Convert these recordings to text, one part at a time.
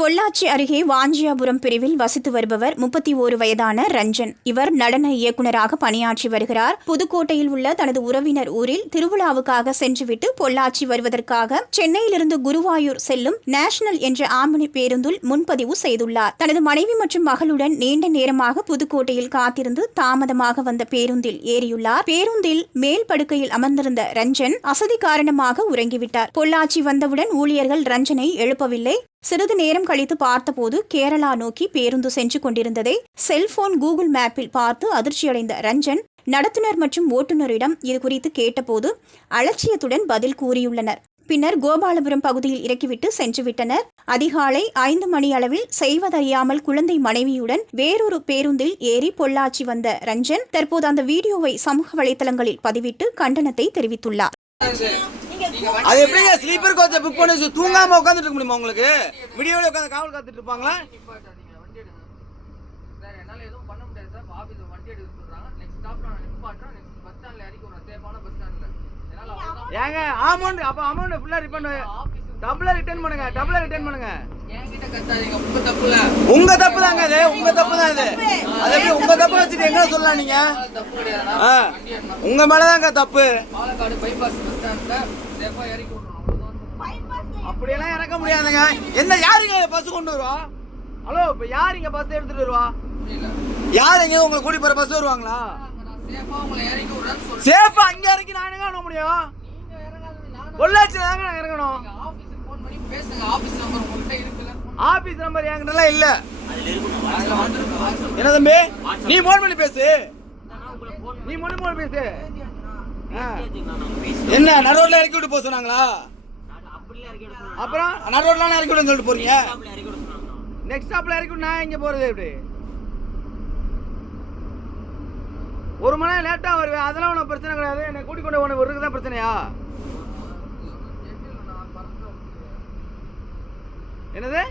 பொள்ளாச்சி அருகே வாஞ்சியாபுரம் பிரிவில் வசித்து வருபவர் முப்பத்தி ஓரு வயதான ரஞ்சன். இவர் நடன இயக்குனராக பணியாற்றி வருகிறார். புதுக்கோட்டையில் உள்ள தனது உறவினர் ஊரில் திருவிழாவுக்காக சென்றுவிட்டு பொள்ளாச்சி வருவதற்காக சென்னையிலிருந்து குருவாயூர் செல்லும் நேஷனல் என்ற ஆம்பனி பேருந்தில் முன்பதிவு செய்துள்ளார். தனது மனைவி மற்றும் மகளுடன் நீண்ட நேரமாக புதுக்கோட்டையில் காத்திருந்து தாமதமாக வந்த பேருந்தில் ஏறியுள்ளார். பேருந்தில் மேல் படுக்கையில் அமர்ந்திருந்த ரஞ்சன் அசதி காரணமாக உறங்கிவிட்டார். பொள்ளாச்சி வந்தவுடன் ஊழியர்கள் ரஞ்சனை எழுப்பவில்லை. சிறிது நேரம் கழித்து பார்த்தபோது கேரளா நோக்கி பேருந்து சென்று கொண்டிருந்ததை செல்போன் கூகுள் மேப்பில் பார்த்து அதிர்ச்சியடைந்த ரஞ்சன் நடத்துனர் மற்றும் ஓட்டுநரிடம் இது குறித்து கேட்டபோது அலட்சியத்துடன் பதில் கூறியுள்ளனர். பின்னர் கோபாலபுரம் பகுதியில் இறக்கிவிட்டு சென்றுவிட்டனர். அதிகாலை ஐந்து மணி அளவில் செய்வதறியாமல் குழந்தை மனைவியுடன் வேறொரு பேருந்தில் ஏறி பொள்ளாச்சி வந்த ரஞ்சன் தற்போது அந்த வீடியோவை சமூக வலைதளங்களில் பதிவிட்டு கண்டனத்தை தெரிவித்துள்ளார். அது எப்படிங்க? ஸ்லீப்பர் கோச்சை புக் பண்ணி வச்சு தூங்காம உட்காந்துட்டு இருக்க முடியுமா உங்களுக்கு? விடியோல உட்காந்து காவல் காத்துட்டு இருப்பாங்களா? வண்டி சார் என்னால் எதுவும் பண்ண முடியாது சார் ஆஃபீஸில் வண்டி நெக்ஸ்ட் நான் நெக்ஸ்ட் பஸ் பஸ் என்னால் ஏங்க அமௌண்ட் அப்ப அமௌண்ட் ஃபுல்லா ரிஃபண்ட் டபுளா ரிட்டர்ன் பண்ணுங்க டபுளா ரிட்டர்ன் பண்ணுங்க. உங்க தப்பு தாங்க இது உங்க தப்பு தான் இது. அது எப்படி உங்க தப்பு வச்சுட்டு எங்க சொல்லலாம் நீங்க? என்ன உங்க மேலதாங்க தப்பு. ஸ்டாண்டில் சேஃபாக இறக்கி அப்படியெல்லாம் முடியாதுங்க. என்ன யாருங்க பஸ் கொண்டு வருவா? ஹலோ இப்ப யார் இங்க பஸ் எடுத்துட்டு வருவா? புரியல. யார் இங்க உங்களை கூட்டி போற பஸ் வருவாங்களா? சேஃபா அங்க இறக்கி நான் பண்ண முடியும்? பொள்ளாச்சி தாங்க நான் இறங்கணும். ஆபீஸ் நம்பர் என்கிட்டலாம் இல்ல. என்ன தம்பி? நீ ஃபோன் பண்ணி பேசு. நீ மட்டும் ஃபோன் பேசு. ஆ. என்ன நடுரோட்ல இறக்கி விட்டு போக சொன்னாங்களா? அப்புறம் நடுரோட்ல இறக்கி விடுன்னு சொல்லிட்டு போறீங்க? நெக்ஸ்ட் ஸ்டாப்ல இறக்கி நான் எங்க போறது எப்படி? ஒரு மணி நேரம் லேட்டா வருவேன். அதெல்லாம் உனக்கு பிரச்சனை கிடையாது. என்னை கூட்டி கொண்டு உனக்கு ஒரு தான் பிரச்சனையா? என்னது?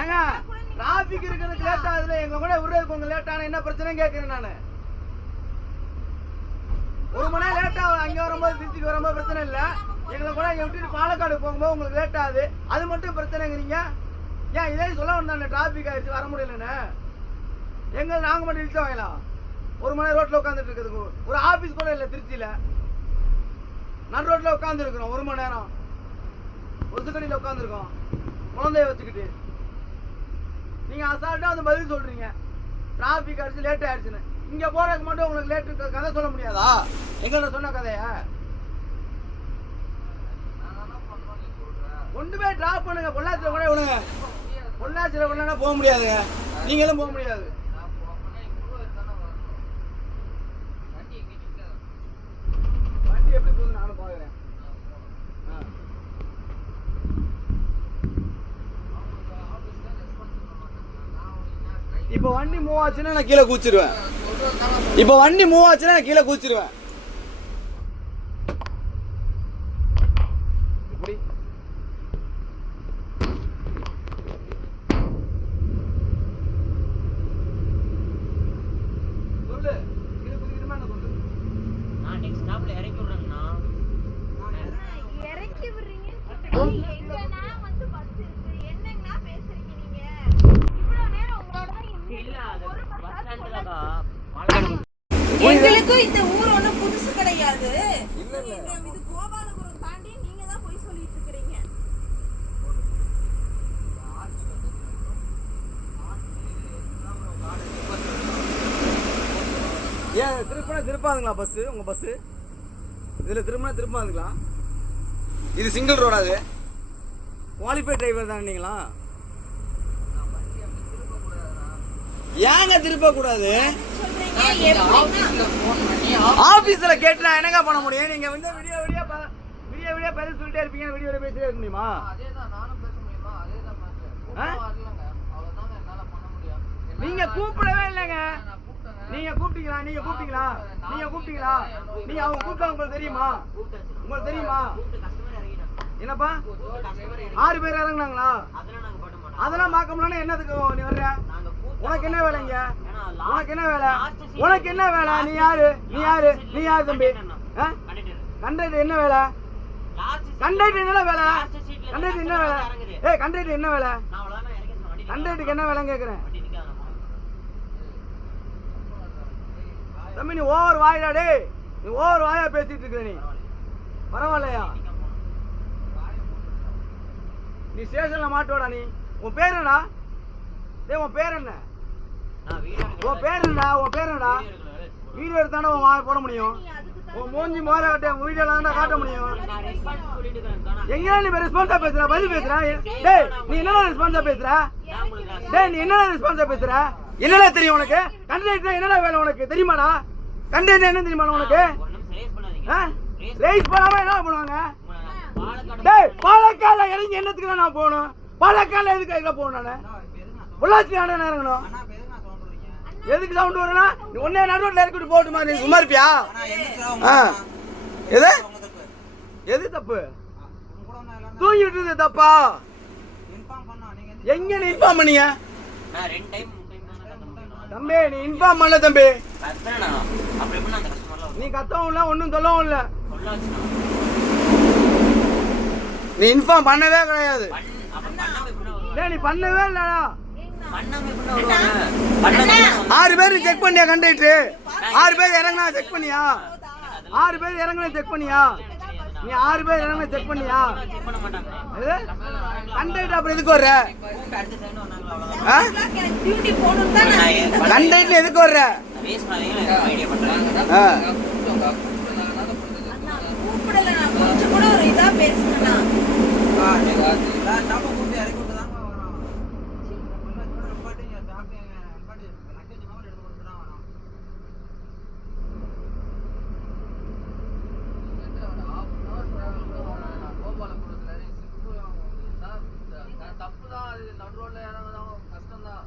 ஏங்க டிராபிக் இருக்கிறதுக்கு லேட் ஆகுதுல எங்க கூட விடுறதுக்கு கொஞ்சம் லேட் ஆனா என்ன பிரச்சனை கேட்கறேன் நானு. ஒரு மணி நேரம் லேட் ஆகும் அங்க வரும்போது திருச்சிக்கு வரும்போது பிரச்சனை இல்ல. எங்களை கூட இங்க விட்டுட்டு பாலக்காடு போகும்போது உங்களுக்கு லேட் ஆகுது. அது மட்டும் பிரச்சனைங்கிறீங்க ஏன் இதே சொல்ல வந்தானே டிராபிக் ஆயிடுச்சு வர முடியலன்னு. எங்க நாங்க மட்டும் இழுத்து வாங்கலாம். ஒரு மணி நேரம் ரோட்ல உட்காந்துட்டு இருக்கிறதுக்கு. ஒரு ஆபீஸ் கூட இல்ல திருச்சியில. நடு ரோட்ல உட்காந்து இருக்கிறோம் ஒரு மணி நேரம். ஒத்துக்கடியில் உட்காந்துருக்கோம் குழந்தைய வச்சுக்கிட்டு. நீங்க அசால்ட்டா வந்து பதில் சொல்றீங்க. டிராபிக் அடிச்சு லேட் ஆயிடுச்சுன்னு. இங்க போறதுக்கு மட்டும் உங்களுக்கு லேட் கதை சொல்ல முடியாதா? எங்க சொன்ன கதைய? கொண்டு போய் டிராப் பண்ணுங்க. பொள்ளாச்சியில கூட விடுங்க. பொள்ளாச்சியில கூட போக முடியாதுங்க. நீங்களும் போக முடியாது வண்டி எப்படி போகுது நானும் பாக்குறேன் ஆ. இப்போ வண்டி மூவ் ஆச்சுன்னா நான் கீழே கூச்சிருவேன் இப்போ வண்டி மூவ் ஆச்சுன்னா நான் கீழே கூச்சிருவேன் இப்படி. சொல்லு கீழே குதிக்கணுமா என்ன சொல்லு நான் நெக்ஸ்ட் ஸ்டாப்ல இறக்கி விடுறேங்கண்ணா இறக்கி விடுறீங்க எங்கன்னா வந்து பஸ் இருக்கு என்னங்கண்ணா பேசுறீங்க நீங்க இவ்வளவு நேரம் உங்களோட இல்ல அது ஒரு பஸ் பஸ் ஸ்டாண்ட்லக்கா பாலக்காடு எங்களுக்கும் இந்த ஊர் ஒண்ணும் புதுசு கிடையாது. இது கோபாலபுரம் தாண்டி நீங்க தான் போய் சொல்லிட்டு இருக்கிறீங்க. ஏன் திருப்பினா திருப்பாதுங்களா பஸ் உங்க பஸ் இதுல திரும்பினா திருப்பாதுங்களா? இது சிங்கிள் ரோடா அது? குவாலிஃபை டிரைவர் தானே நீங்களா? ஏங்க திருப்ப கூடாது சொல்றீங்க எப்படின்னா ஆபீஸ்ல கேட்டு நான் என்னங்க பண்ண முடியும்? நீங்க வந்து விடிய விடிய விடிய விடிய பதில் சொல்லிட்டே இருப்பீங்க. விடிய பேசிட்டே இருக்க முடியுமா? நீங்க கூப்பிடவே இல்லைங்க. நீங்க கூப்பிட்டீங்களா? நீங்க கூப்பிட்டீங்களா? நீங்க கூப்பிட்டீங்களா? நீங்க அவங்க கூப்பிட்டா உங்களுக்கு தெரியுமா? உங்களுக்கு தெரியுமா? என்னப்பா? ஆறு பேர் இறங்குனாங்களா? அதெல்லாம் பார்க்க முடியலன்னா என்னதுக்கு நீ வர்ற? உனக்கு என்ன வேலைங்க? உனக்கு என்ன வேலை? உனக்கு என்ன வேலை? நீ யாரு? நீ யாரு? நீ யாரு தம்பி? கண்டக்டர். என்ன வேலை? கண்டக்டர் என்ன வேலை? கண்டக்டர் என்ன வேலை? ஏய் கண்டக்டர் என்ன வேலை? கண்டக்டருக்கு என்ன வேலைன்னு கேட்குறேன் தம்பி நீ ஓவர் வாயிடா டேய். நீ ஓவர் வாயா பேசிட்டு இருக்கிற நீ. பரவாயில்லையா? நீ ஸ்டேஷன்ல மாட்டோடா நீ. உன் பேர் என்னடா? டேய் உன் பேர் என்ன? உன் பேர் என்னடா உன் பேர் என்னடா வீடியோ எடுத்தானே உன் வாய் போட முடியும். உன் மூஞ்சி மோர கட்ட உன் வீடியோல தான் காட்ட முடியும். நான் எங்க நீ ரெஸ்பான்ஸா பேசுற? பதில் பேசுற? டேய் நீ என்னடா ரெஸ்பான்ஸா பேசுற? டேய் நீ என்னடா ரெஸ்பான்ஸா பேசுற? என்னடா தெரியும் உனக்கு? கண்டக்டர் என்னடா வேலை உனக்கு? தெரியுமாடா? கண்டக்டர் என்ன தெரியுமா உனக்கு? ரேஸ் ரைஸ் பண்ணாம என்ன பண்ணுவாங்க? டேய் பாலக்கால இறங்கி என்னத்துக்கு நான் போகணும்? பாலக்கால எதுக்கு எங்க போகணும் நான்? உள்ளாட்சி நானே இறங்கணும்? எதுக்கு சவுண்ட் வரும்னா? நீ ஒன்னே நடுவில் இறக்கிட்டு போட்டுமா நீ சும்மா இருப்பியா ஆ. எது? எது தப்பு? தூங்கிட்டு இருந்தது தப்பா? எங்க நீ இன்ஃபார்ம் பண்ணீங்க? தம்பி நீ இன்ஃபார்ம் பண்ணல தம்பி. நீ கத்தவும் இல்ல ஒன்றும் சொல்லவும் இல்ல. நீ இன்ஃபார்ம் பண்ணவே கிடையாது. நீ பண்ணவே இல்லடா. ஆறு பேர் செக் பண்ணியா கண்டக்டர்? ஆறு பேர் இறங்குனா செக் பண்ணியா? ஆறு பேர் இறங்குனா செக் பண்ணியா? நீ ஆறு பேர் இறங்குனா செக் பண்ணியா? செக் பண்ண மாட்டாங்க எது கண்டக்டர் அப்புறம் எதுக்கு வர்ற? கண்டக்டர் எதுக்கு வர்ற? கூப்பிடல நான் கொஞ்சம் கூட ஒரு இதா பேசுனேண்ணா தப்புதான் அது நடு ரோட்ல இறங்குதான் கஷ்டம்தான்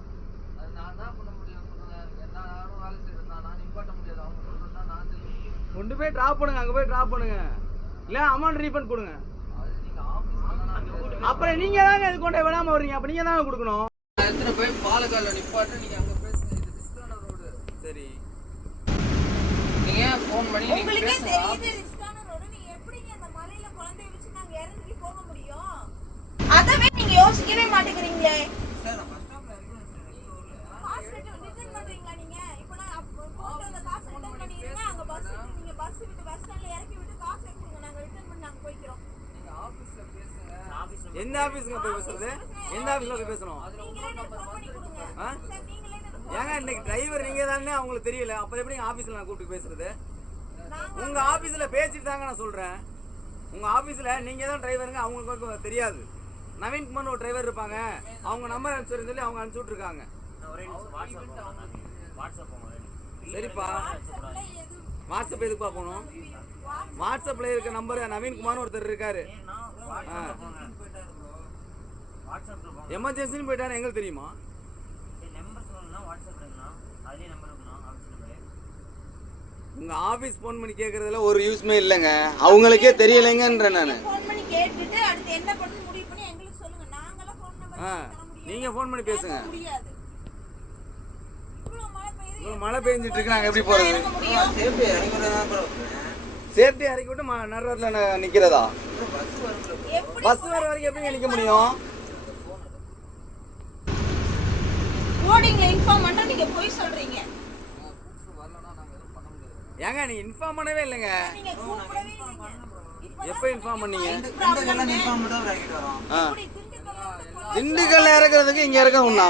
அது நான் தான் பண்ண முடியும் சொல்லுங்க என்ன நானும் வேலை செய்யறேன் நான் நிப்பாட்ட முடியாது அவங்க சொல்றதா நான் தெரியும் கொண்டு போய் டிராப் பண்ணுங்க அங்க போய் டிராப் பண்ணுங்க. இல்ல அமௌண்ட் ரீஃபண்ட் கொடுங்க. அது நீங்க ஆபீஸ் அப்புறம் நீங்க தாங்க இது கொண்டு விடாம வர்றீங்க. அப்ப நீங்க தாங்க கொடுக்கணும். எத்தனை போய் பாலக்கால நிப்பாட்டு நீங்க அங்க பேசுங்க இது ரிஸ்கான ரோடு சரி. நீங்க ஃபோன் பண்ணி நீங்க உங்களுக்கே பேசுங்க? தெரியுது ரிஸ்கான ரோடு நீங்க எப்படிங்க அந்த மலையில குழந்தைய வச்சு நாங்க இறங்கி போக முடியும்? அதவே நீங்க யோசிக்கவே மாட்டேங்கிறீங்களே. பண்றீங்களா நீங்க? இப்ப நான் போட்டு வந்த காசை பண்ணிடுங்க. அங்க bus bus விட்டு bus standல இறக்கி விட்டு காசு எடுத்துருங்க. நாங்க return பண்ணி நாங்க போய்க்கிறோம். நீங்க ஆபீஸ்ல பேசுங்க. ஆபீஸ்ல எந்த ஆபீஸ்க்கு போய் பேசுறது? எந்த ஆபீஸ்ல போய் பேசணும்? ஏங்க இன்னைக்கு டிரைவர் நீங்க தானே? அவங்களுக்கு தெரியல. அப்புறம் எப்படி ஆபீஸ்ல நான் கூப்பிட்டு பேசுறது? உங்க ஆபீஸ்ல பேசிட்டு தாங்க நான் சொல்றேன். உங்க ஆபீஸ்ல நீங்க தான் டிரைவருங்க அவங்களுக்கு தெரியாது. நவீன்குமார் ஒரு டிரைவர் இருப்பாங்க. அவங்க நம்பர் அனுப்பிச்சு சொல்லி அவங்க அனுப்பிச்சு விட்டுருக்காங்க. சரிப்பா. வாட்ஸ்அப் எதுக்குப்பா போகணும்? வாட்ஸ்அப்ல இருக்க நம்பர் நவீன்குமார் ஒருத்தர் இருக்காரு. எமர்ஜென்சின்னு போயிட்டாரு எங்களுக்கு தெரியுமா? இருக்குண்ணா ஆஃபீஸ் ஃபோன் பண்ணி கேக்குறதுல ஒரு யூஸ்மே இல்லைங்க. அவங்களுக்கே தெரியலைங்கன்ற நான். ஃபோன் பண்ணி கேட்டுட்டு அடுத்து என்ன பண்ணணும் முடிவு பண்ணி எங்களுக்கு சொல்லுங்க நாங்கெல்லாம் ஃபோன் நம்பர் ஆ தர முடியாது நீங்க ஃபோன் பண்ணி பேசுங்க பேச முடியாது இவ்வளவு மழை பெஞ்சிட்டு இருக்கு நாங்க எப்படி முடியும்? சேஃப்டி இறக்கி விட்டு ம- நடுரோட்ல ந- நிக்கிறதா? எப்படி பஸ் வர வரைக்கும் எப்படி நிக்க முடியும்? போர்டிங்ல இன்ஃபார்ம் பண்ணா நீங்க போய் சொல்றீங்க. ஏங்க நீ இன்ஃபார்ம் பண்ணவே இல்லைங்க. நீங்க கூப்பிடவே இல்லைங்க. இப்ப எப்போ இன்ஃபார்ம் பண்ணீங்க? திண்டுக்கல்ல இறக்குறதுக்கு இங்க இறக்கணும்னா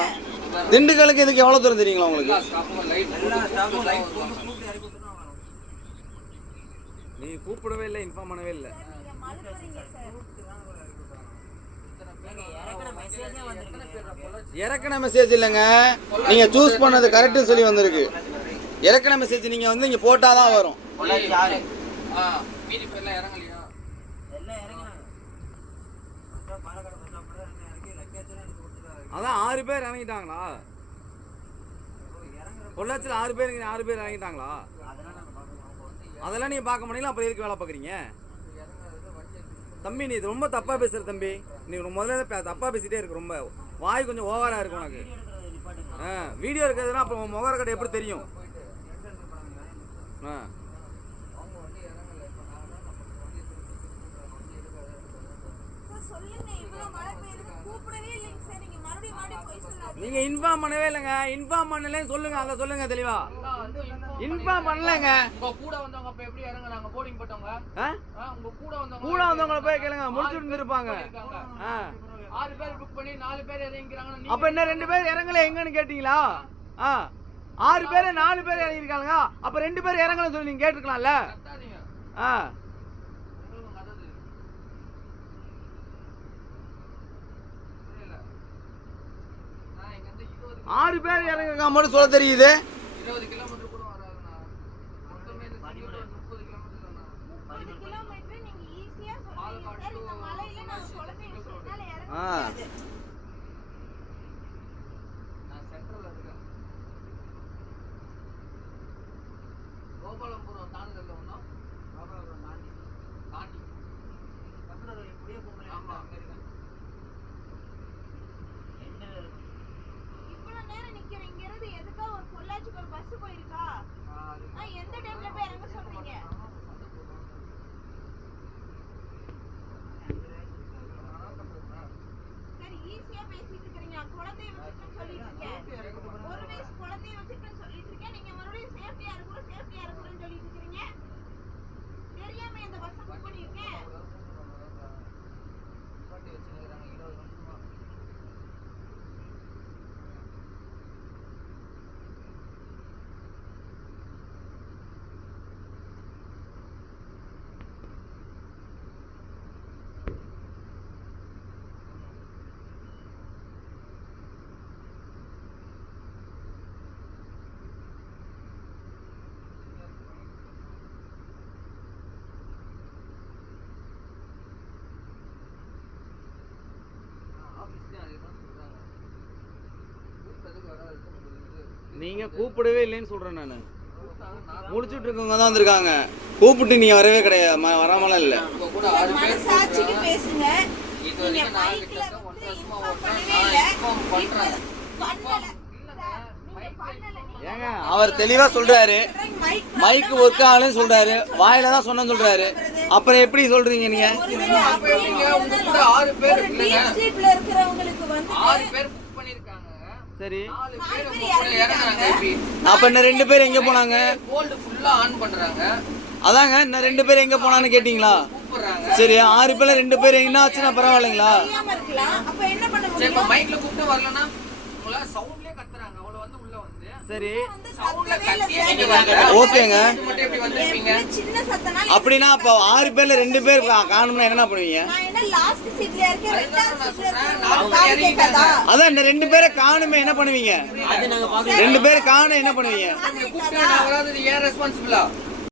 திண்டுக்கலுக்கு இதுக்கு எவ்வளவு தூரம் தெரியுங்களா உங்களுக்கு? நீ கூப்பிடவே இல்லை இன்ஃபார்ம் பண்ணவே இல்லை நீங்க மழுப்புறீங்க சார் இறக்குன மெசேஜே வந்துருக்கு இறக்குன மெசேஜ் இல்லைங்க. நீங்க சூஸ் பண்ணது கரெக்ட்னு சொல்லி வந்திருக்கு. இறக்குன மெசேஜ் நீங்க வந்து இங்க வரும். ஆ மீதி பேர்லாம் இறங்கலையா? அதான் ஆறு பேர் இறங்கிட்டாங்களா? பொள்ளாச்சியில் ஆறு பேர் ஆறு பேர் இறங்கிட்டாங்களா? அதெல்லாம் நாங்கள் நீங்க பார்க்க முடியல அப்புறம் எதுக்கு வேலை பார்க்குறீங்க? தம்பி நீ இது ரொம்ப தப்பா பேசுற தம்பி. நீ முதல்ல பே- தப்பா பேசிட்டே இருக்கு ரொம்ப. வாய் கொஞ்சம் ஓவரா இருக்கும் உனக்கு. ஆ வீடியோ இருக்கிறதுனா அப்புறம் முகர கடை எப்படி தெரியும்? ஆ சொல்லுங்க இவ்வளவு மழை பெய்யுது கூப்பிடவே இல்லைங்க சார் நீங்க இன்ஃபார்ம் பண்ணவே இல்லைங்க. இன்ஃபார்ம் பண்ணலன்னு சொல்லுங்க அதை சொல்லுங்க தெளிவா. இன்ஃபார்ம் பண்ணலங்க. உங்க கூட வந்தவங்க அப்ப எப்படி இறங்குறாங்க போர்டிங் போட்டவங்க? உங்க கூட வந்தவங்க கூட வந்தவங்கள போய் கேளுங்க. முடிச்சுட்டு. ஆ. ஆறு பேர் புக் பண்ணி நாலு பேர் இறங்கிக்கிறாங்கன்னா அப்ப என்ன ரெண்டு பேர் இறங்கல? எங்கன்னு கேட்டீங்களா? ஆ. ஆறு பேர் நாலு பேர் இறங்கிருக்காங்க அப்ப ரெண்டு பேர் இறங்கல சொல்லி நீங்க கேட்டிருக்கலாம்ல? ஆ உங்களுக்கு உங்க அதாவது புரியல நான் இங்க இருந்து இருபது ஆறு பேர் இறங்கிருக்கா மட்டும் சொல்ல தெரியுது. இருபது கிலோமீட்டர் கூட வராதுண்ணா மொத்தமே இந்த சிட்டியோட முப்பது கிலோமீட்டர் தானா முப்பது கிலோமீட்டர் நீங்க ஈஸியா சொல்றீங்க சார் இந்த மழையில நான் குழந்தைய வச்சு என்னால இறங்க ஆ. முடியாது நான் சென்ட்ரல்ல இருக்கேன் கோபாலபுரம் தாண்டுதல்ல ஒன்றும் கோபாலபுரம் தாண்டி தாண்டி பக்கத்துல இப்படியே போகணும் ஆமா அங்க இருக்கேன் என்ன இவ்வளவு நேரம் நிக்கிறேன் இங்க இருந்து எதுக்கா ஒரு ஒரு பஸ் போயிருக்கா? எந்த டைம்ல போய் இறங்க சொல்றீங்க சரி ஈஸியா பேசிட்டு இருக்கீங்க குழந்தைய வச்சிருக்கேன்னு சொல்லிட்டு இருக்கேன் ஒரு வயசு குழந்தைய வச்சிருக்கேன்னு சொல்லிட்டு இருக்கேன் நீங்க மறுபடியும் சேஃப்டியா இருக்கணும் சேஃப்டியா இருக்கணும்னு சொல்லிட்டு இருக்கீங்க தெரியாம இந்த பஸ் புக் பண்ணிருக்கேன் வண்டி வச்சுருக்காங்க இருபது நிமிஷமா ஆஃபீஸ்லேயும் அதே தான் சொல்கிறாங்க கூப்பிட்டதுக்கு வராது உங்களுக்கு நீங்க கூப்பிடவே இல்லைன்னு சொல்றேன் நான். முடிச்சுட்டு இருக்கவங்க தான் வந்திருக்காங்க. கூப்பிட்டு நீங்க வரவே கிடையாது வராமலாம் இல்ல. ஏங்க அவர் தெளிவா சொல்றாரு. மைக் மைக் ஒர்க் ஆகலன்னு சொல்றாரு. வாயில தான் சொன்னேன்னு சொல்றாரு. அப்புறம் எப்படி சொல்றீங்க நீங்க? எப்படி அப்ப இன்னும் ரெண்டு பேர் எங்க போனாங்க? கோல்டு ஃபுல்லா ஆன் பண்றாங்க அதாங்க இன்னும் ரெண்டு பேர் எங்க போனான்னு கேட்டீங்களா? சரி ஆறு பேர்ல ரெண்டு பேர் என்ன ஆச்சுன்னா பரவாயில்லைங்களா? தெரியாம இருக்கலாம். அப்ப என்ன பண்ண சரி இப்ப முடியும் மைக்ல கூப்பிட்டு வரலன்னா? சவுண்ட்லயே கத்துறாங்க. வரல ஓகேங்க. அப்படின்னா அப்ப ஆறு பேர்ல ரெண்டு பேர் கா- காணும்னா என்ன பண்ணுவீங்க அதான் இந்த ரெண்டு பேரை காணுமே என்ன பண்ணுவீங்க? ரெண்டு பேர் காணும் என்ன பண்ணுவீங்க?